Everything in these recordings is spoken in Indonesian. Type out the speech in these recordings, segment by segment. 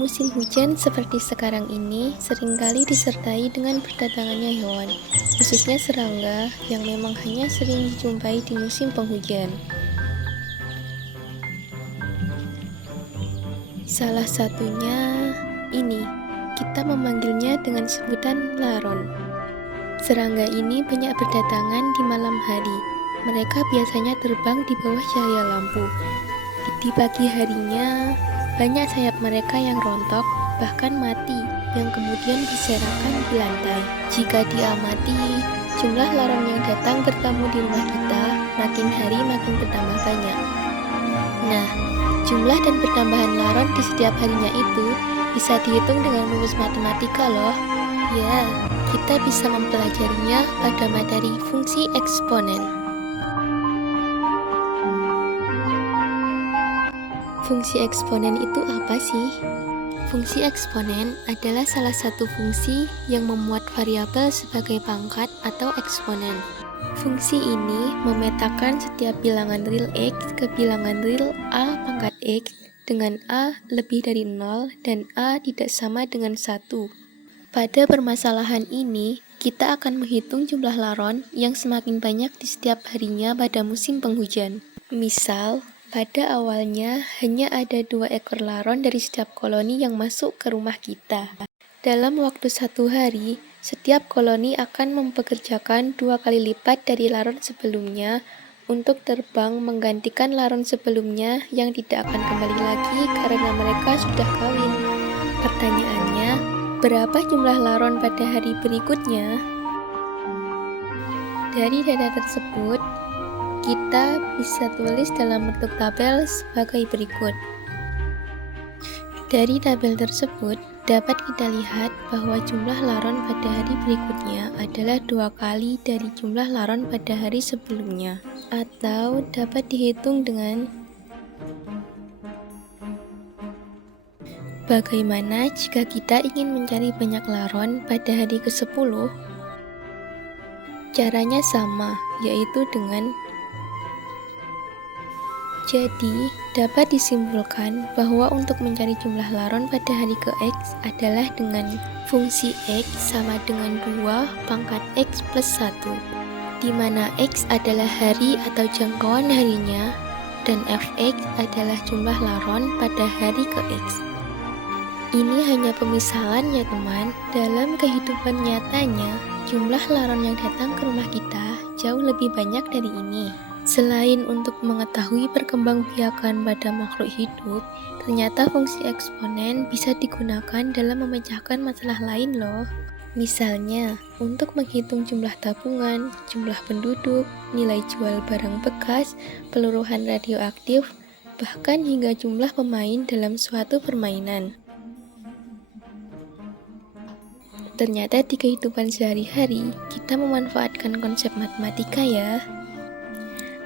musim hujan seperti sekarang ini seringkali disertai dengan berdatangannya hewan, khususnya serangga yang memang hanya sering dijumpai di musim penghujan. Salah satunya ini, kita memanggilnya dengan sebutan laron. Serangga ini banyak berdatangan di malam hari. Mereka biasanya terbang di bawah cahaya lampu. Di pagi harinya, banyak sayap mereka yang rontok, bahkan mati, yang kemudian berserakan di lantai. Jika diamati, jumlah laron yang datang bertamu di rumah kita makin hari makin bertambah banyak. Nah, jumlah dan pertambahan laron di setiap harinya itu bisa dihitung dengan rumus matematika loh. Ya, kita bisa mempelajarinya pada materi fungsi eksponen. Fungsi eksponen itu apa sih? Fungsi eksponen adalah salah satu fungsi yang memuat variabel sebagai pangkat atau eksponen. Fungsi ini memetakan setiap bilangan real X ke bilangan real A pangkat X dengan A lebih dari 0 dan A tidak sama dengan 1. Pada permasalahan ini, kita akan menghitung jumlah laron yang semakin banyak di setiap harinya pada musim penghujan. Misal, pada awalnya hanya ada 2 ekor laron dari setiap koloni yang masuk ke rumah kita. Dalam waktu 1 hari, setiap koloni akan mempekerjakan 2 kali lipat dari laron sebelumnya untuk terbang menggantikan laron sebelumnya yang tidak akan kembali lagi karena mereka sudah kawin. Pertanyaannya, berapa jumlah laron pada hari berikutnya? Dari data tersebut, kita bisa tulis dalam bentuk tabel sebagai berikut. Dari tabel tersebut, dapat kita lihat bahwa jumlah laron pada hari berikutnya adalah 2 kali dari jumlah laron pada hari sebelumnya. Atau dapat dihitung dengan bagaimana jika kita ingin mencari banyak laron pada hari ke-10? Caranya sama, yaitu dengan Jadi, dapat disimpulkan bahwa untuk mencari jumlah laron pada hari ke-X adalah dengan fungsi X sama dengan 2 pangkat X plus 1, di mana X adalah hari atau jangkauan harinya, dan Fx adalah jumlah laron pada hari ke-X. Ini hanya pemisalan ya teman, dalam kehidupan nyatanya, jumlah laron yang datang ke rumah kita jauh lebih banyak dari ini. Selain untuk mengetahui perkembangbiakan pada makhluk hidup, ternyata fungsi eksponen bisa digunakan dalam memecahkan masalah lain loh. Misalnya, untuk menghitung jumlah tabungan, jumlah penduduk, nilai jual barang bekas, peluruhan radioaktif, bahkan hingga jumlah pemain dalam suatu permainan. Ternyata di kehidupan sehari-hari, kita memanfaatkan konsep matematika ya.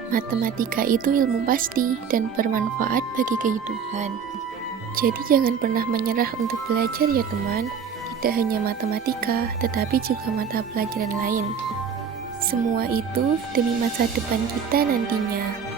Matematika itu ilmu pasti dan bermanfaat bagi kehidupan. Jadi jangan pernah menyerah untuk belajar ya teman. Tidak hanya matematika, tetapi juga mata pelajaran lain. Semua itu demi masa depan kita nantinya.